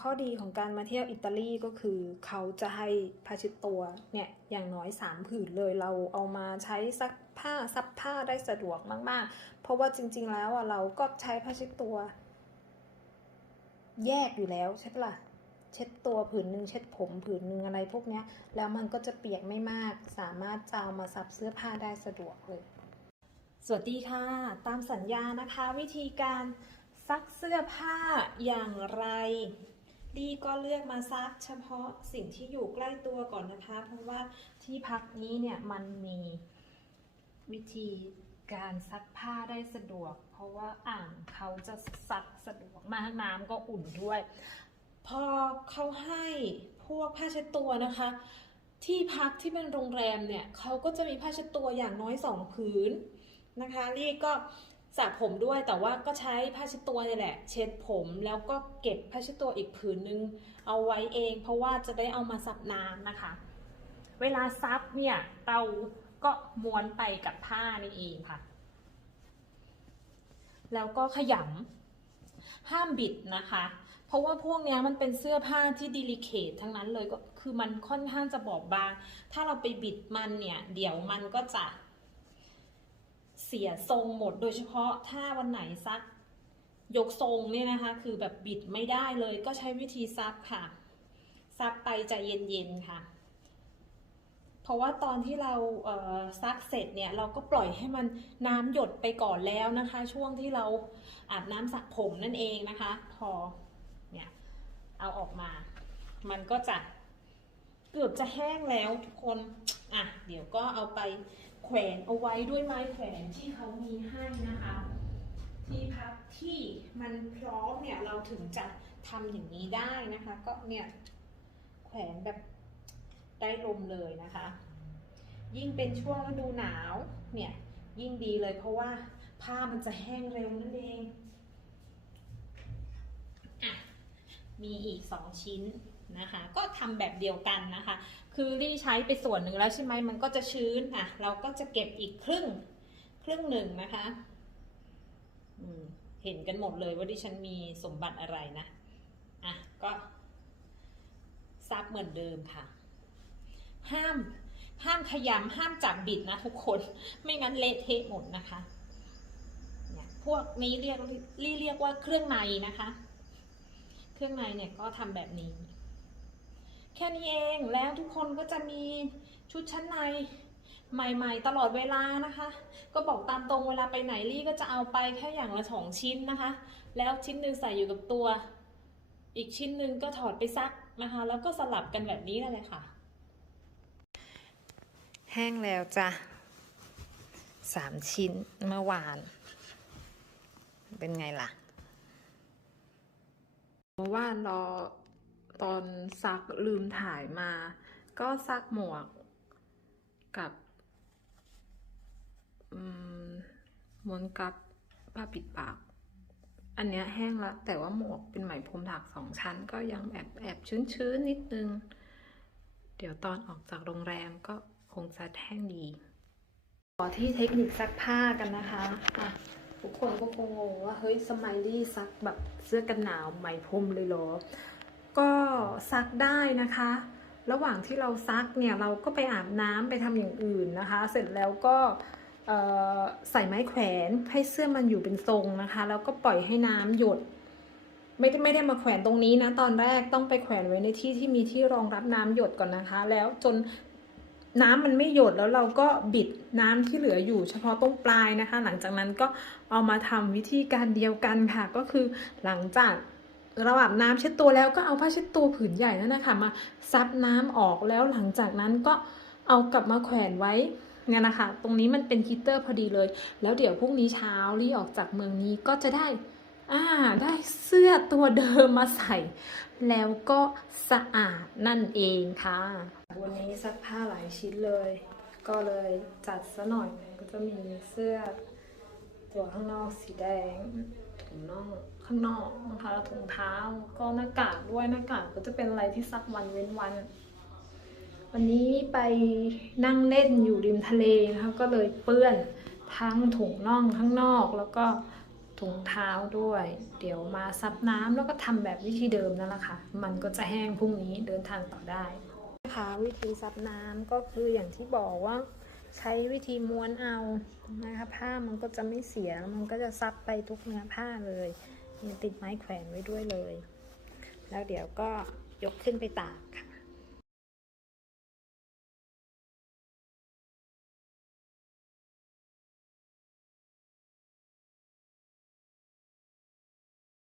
ข้อดีของการมาเที่ยวอิตาลีก็คือเขาจะให้ผ้าเช็ดตัวเนี่ยอย่างน้อย3ผืนเลยเราเอามาใช้ซักผ้าซับผ้าได้สะดวกมาก ๆ เพราะว่าจริง ๆ แล้วอะเราก็ใช้ผ้าเช็ดตัว แยกอยู่แล้วใช่ปะล่ะเช็ดตัวผืนหนึ่งเช็ดผมผืนหนึ่งอะไรพวกเนี้ยแล้วมันก็จะเปียกไม่มาก สามารถจะเอามาซับเสื้อผ้าได้สะดวกเลย สวัสดีค่ะ ตามสัญญานะคะ วิธีการซักเสื้อผ้าอย่างไร ดีก็เลือกมาซักเฉพาะสิ่งที่อยู่ใกล้ตัวก่อนนะคะ เพราะว่าที่พักนี้เนี่ยมันมีวิธีการซักผ้าได้สะดวก เพราะว่าอ่างเขาจะซักสะดวกมากน้ำก็อุ่นด้วย พอเขาให้พวกผ้าเช็ดตัวนะคะ ที่พักที่เป็นโรงแรมเนี่ยเขาก็จะมีผ้าเช็ดตัวอย่างน้อยสองผืนนะคะลี่ก็ สระผมด้วยแต่ว่าก็ใช้ผ้าเช็ดตัวนี่แหละ เช็ดผมแล้วก็เก็บผ้าเช็ดตัวอีกผืนนึง เอาไว้เอง เพราะว่าจะได้เอามาซับน้ำนะคะ เวลาซับเนี่ยเราก็ม้วนไปกับผ้านี่เองค่ะ แล้วก็ขยำห้ามบิดนะคะ เพราะว่าพวกเนี้ยมันเป็นเสื้อผ้าที่ดีลิเคททั้งนั้นเลยก็คือมันค่อนข้างจะบอบบาง ถ้าเราไปบิดมันเนี่ย เดี๋ยวมันก็จะ เสียทรงหมด โดยเฉพาะถ้าวันไหนซักยกทรงเนี่ยนะคะ คือแบบบิดไม่ได้เลยก็ใช้วิธีซับค่ะ ซับไปใจเย็นๆค่ะ เพราะว่าตอนที่เราเซักเสร็จเนี่ย เราก็ปล่อยให้มันน้ำหยดไปก่อนแล้วนะคะ ช่วงที่เราอาบน้ำสระผมนั่นเองนะคะ พอเนี่ยเอาออกมา มันก็จะเกือบจะแห้งแล้วทุกคน อะ เดี๋ยวก็เอาไป แขวนเอาไว้ด้วยไม้แขวนที่เขามีให้นะคะ ที่พักที่มันพร้อมเนี่ยเราถึงจะทำอย่างนี้ได้นะคะ ก็เนี่ยแขวนแบบได้ลมเลยนะคะ ยิ่งเป็นช่วงฤดูหนาวเนี่ยยิ่งดีเลยเพราะว่าผ้ามันจะแห้งเร็วนั่นเองอะมีอีก2ชิ้น นะคะ ก็ทำแบบเดียวกันนะคะ คือรี่ใช้ไปส่วนหนึ่งแล้วใช่ไหมมันก็จะชื้นอะเราก็จะเก็บอีกครึ่งครึ่งหนึ่งนะคะเห็นกันหมดเลยว่าดิฉันมีสมบัติอะไรนะอะก็ซับเหมือนเดิมค่ะ ห้ามห้ามขยำห้ามจับบิดนะทุกคนไม่งั้นเละเทะหมดนะคะเนี่ยพวกนี้เรียกรีเรียกว่าเครื่องในนะคะ เครื่องในเนี่ยก็ทำแบบนี้ แค่นี้เองแล้วทุกคนก็จะมีชุดชั้นในใหม่ๆ ตลอดเวลานะคะ ก็บอกตามตรงเวลาไปไหนลี่ก็จะเอาไปแค่อย่างละสองชิ้นนะคะ แล้วชิ้นหนึ่งใส่อยู่กับตัว อีกชิ้นหนึ่งก็ถอดไปซักนะคะ แล้วก็สลับกันแบบนี้นั่นเลยค่ะ แห้งแล้วจ้ะสามชิ้นเมื่อวาน เป็นไงล่ะเมื่อวานรอ ตอนซักลืมถ่ายมา ก็ซักหมวกกับอืมม้วนกับผ้าปิดปาก อันเนี้ยแห้งแล้ว แต่ว่าหมวกเป็นไหมพรมถักสองชั้น ก็ยังแอบแอบชื้นๆนิดนึง เดี๋ยวตอนออกจากโรงแรมก็คงจะแห้งดีขอที่เทคนิคซักผ้ากันนะคะอะทุกคนก็คงงงว่าเฮ้ยสมัยลี่ซักแบบเสื้อกันหนาวไหมพรมเลยเหรอ ก็ซักได้นะคะ ระหว่างที่เราซักเนี่ยเราก็ไปอาบน้ำไปทำอย่างอื่นนะคะ เสร็จแล้วก็ใส่ไม้แขวนให้เสื้อมันอยู่เป็นทรงนะคะ แล้วก็ปล่อยให้น้ำหยดไม่ได้ไม่ได้มาแขวนตรงนี้นะ ตอนแรกต้องไปแขวนไว้ในที่ที่มีที่รองรับน้ำหยดก่อนนะคะ แล้วจนน้ำมันไม่หยดแล้วเราก็บิดน้ำที่เหลืออยู่เฉพาะตรงปลายนะคะ หลังจากนั้นก็เอามาทำวิธีการเดียวกันค่ะ ก็คือหลังจาก เราอาบน้ำเช็ดตัวแล้วก็เอาผ้าเช็ดตัวผืนใหญ่นั่นนะคะมาซับน้ำออกแล้วหลังจากนั้นก็เอากลับมาแขวนไว้เนี่ยนะคะ ตรงนี้มันเป็นฮีตเตอร์พอดีเลย แล้วเดี๋ยวพรุ่งนี้เช้ารีออกจากเมืองนี้ก็จะได้อ่าได้เสื้อตัวเดิมมาใส่ แล้วก็สะอาดนั่นเองค่ะ วันนี้ซักผ้าหลายชิ้นเลย ก็เลยจัดซะหน่อยก็จะมีเสื้อตัวข้างนอกสีแดงถุงน่อง ข้างนอกนะคะแล้วถุงเท้าก็หน้ากากด้วยหน้ากากก็จะเป็นอะไรที่ซักวันเว้นวัน วันนี้ไปนั่งเล่นอยู่ริมทะเลนะคะก็เลยเปื้อนทั้งถุงน่องข้างนอกแล้วก็ถุงเท้าด้วย เดี๋ยวมาซับน้ำแล้วก็ทำแบบวิธีเดิมนั่นแหละค่ะ มันก็จะแห้งพรุ่งนี้เดินทางต่อได้นะคะวิธีซับน้ำก็คืออย่างที่บอกว่า ใช้วิธีม้วนเอานะคะผ้ามันก็จะไม่เสียมันก็จะซับไปทุกเนื้อผ้าเลย มีติดไม้แขวนไว้ด้วยเลย แล้วเดี๋ยวก็ยกขึ้นไปตากค่ะ